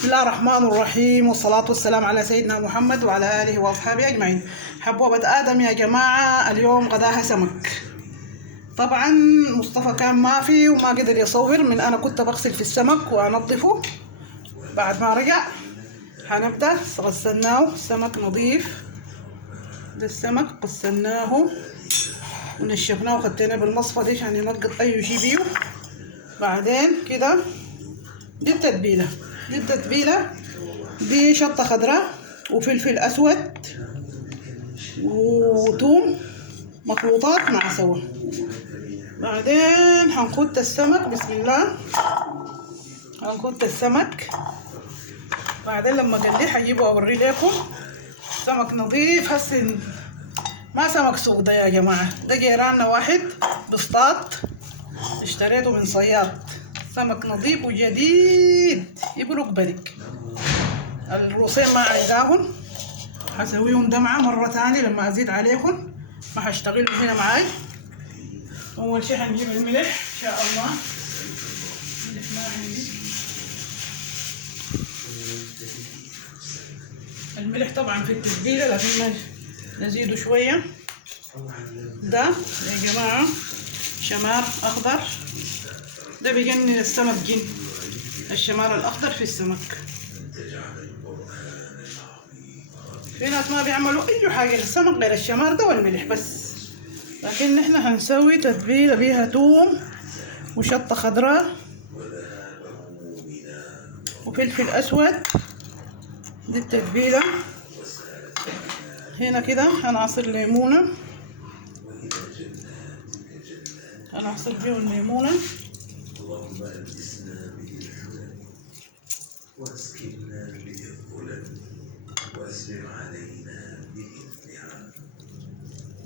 بسم الله الرحمن الرحيم، والصلاة والسلام على سيدنا محمد وعلى آله وأصحابه أجمعين. حبوبة آدم يا جماعة، اليوم غداها سمك. طبعا مصطفى كان ما في وما قدر يصور، من أنا كنت بغسل في السمك وأنظفه. بعد ما رجع حنبدأ غسلناه، سمك نظيف. ده السمك غسلناه ونشفناه وخديناه بالمصفى دي عشان ينقط أي شي بيه. بعدين كده دي التتبيلة دي شطة خضراء وفلفل أسود وثوم مخلوطات مع سوا. بعدين هنخد السمك، بسم الله، هنخد السمك. بعدين لما اقليه هجيبه اوري لكم. سمك نظيف، هسه ما سمك سوق ده يا جماعة، ده جيراننا واحد بسطاط اشتريته من صياد. سمك نظيف وجديد يبرق برق. الروسين ما عايزاهن، هسويهم دمعة مرة تانية لما ازيد عليهم، ما هشتغلوا هنا معاي. اول شي هنجيب الملح ان شاء الله. الملح ما عندي، الملح طبعا في التتبيلة لكن نزيده شوية. ده يا جماعة شمار اخضر، ده بيجنن السمك جن، الشمار الاخضر في السمك. في ناس ما بيعملوا اي حاجة للسمك غير الشمار ده والملح بس، لكن نحن هنسوي تتبيلة بيها توم وشطة خضراء وفلفل اسود. دي التتبيلة. هنا كده هنعصر ليمونة، هنعصر بيه الليمونة.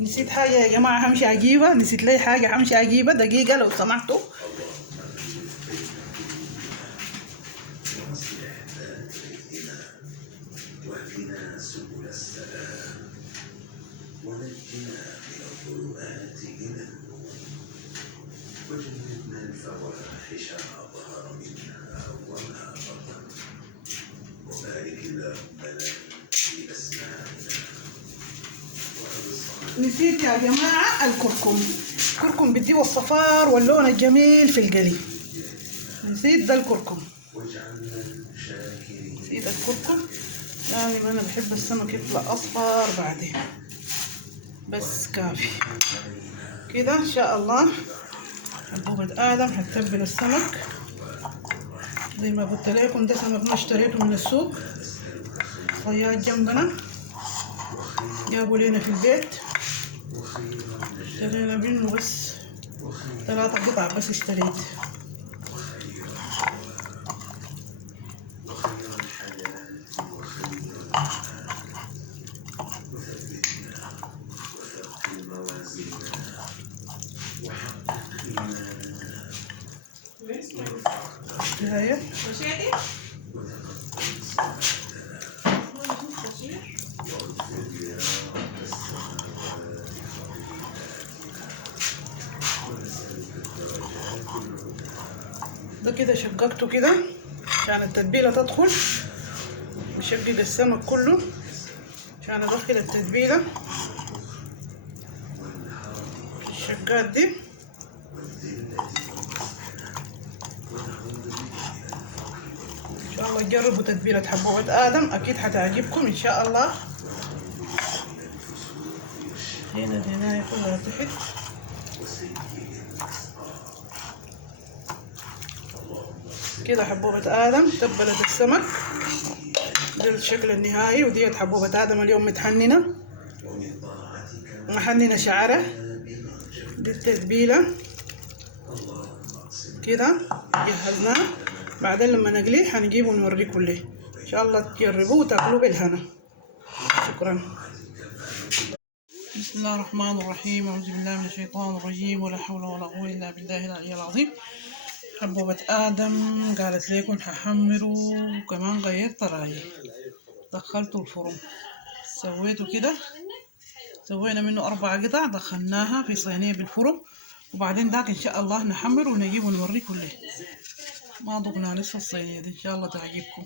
نسيت حاجة يا جماعة همشي أجيبها، نسيت لي حاجة همشي أجيبها، دقيقة لو سمحتوا. نسيت يا جماعة الكركم. الكركم بديه الصفار واللون الجميل في القلي. نسيت ده الكركم، نسيت الكركم. يعني أنا بحب السمك يطلع أصفر بعدين، بس كافي كده إن شاء الله. حبوبة آدم هتتبل السمك زي ما قلت لكم. ده سمك ما اشتريته من السوق، صياد جنبنا جابوا لنا في البيت، اشترينا منه بس 3 قطع بس اشتريت. هاي ده كده شققته كده عشان التتبيلة تدخل، بشقق السمك كله عشان ادخل التتبيلة الشقات دي. ان شاء الله تجربوا تتبيلة حبوبة آدم، اكيد حتعجبكم ان شاء الله. هنا الهناية كلها تحت. كده حبوبة آدم تبلت السمك، ده الشكل النهائي. وديت حبوبة آدم اليوم متحننة، محننة شعره. دي التتبيلة كده جهزناه. بعدين لما نقليه حنجيبه ونوريكم ليه. ان شاء الله تجربوه وتاكلوه بالهنا. شكرا. بسم الله الرحمن الرحيم، اعوذ بالله من الشيطان الرجيم، ولا حول ولا قوة الا بالله العلي العظيم. حبوبة آدم قالت لكم هحمره، وكمان غيرت رأيي، دخلته الفرن، سويته كده. سوينا منه 4 قطع، دخلناها في صينية بالفرن، وبعدين داك ان شاء الله نحمر ونجيب ونوريكم ليه. ما ضبنا لسه الصينية دي، ان شاء الله تعجبكم.